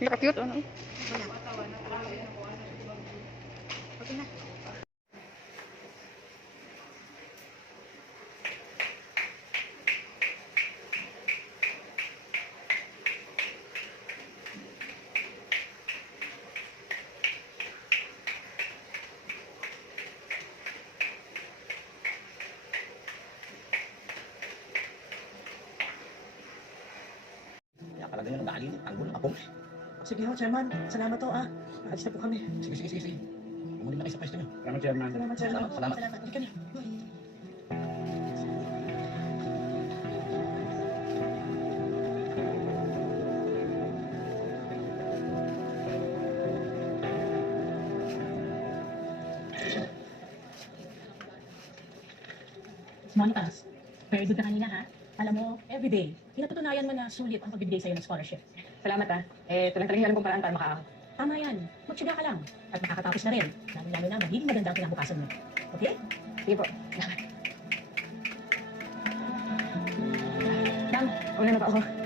Naka-cute, ano? Okay na. Kaya pala ganyan ang dali niya. Tanggol ng apong. Sige ho, Chairman. Salamat to ah. Alis na po kami. Sige. Umulit na kayo sa pwesto niyo. Salamat, Chairman. Salamat, Chairman. Salamat. Halika na. Monica, very good ka kanina ha. Alam mo, everyday, pinatutunayan mo na sulit ang pagbibigay sa'yo ng scholarship. Salamat, ah. Ito lang talaga yung alam kong paraan para makaahon. Tama yan. Magtyaga ka lang. At makakatapos na rin. Lalo na magiging maganda ang kinabukasan mo. Okay? Sige po. Salamat. Ma'am, una na po ako.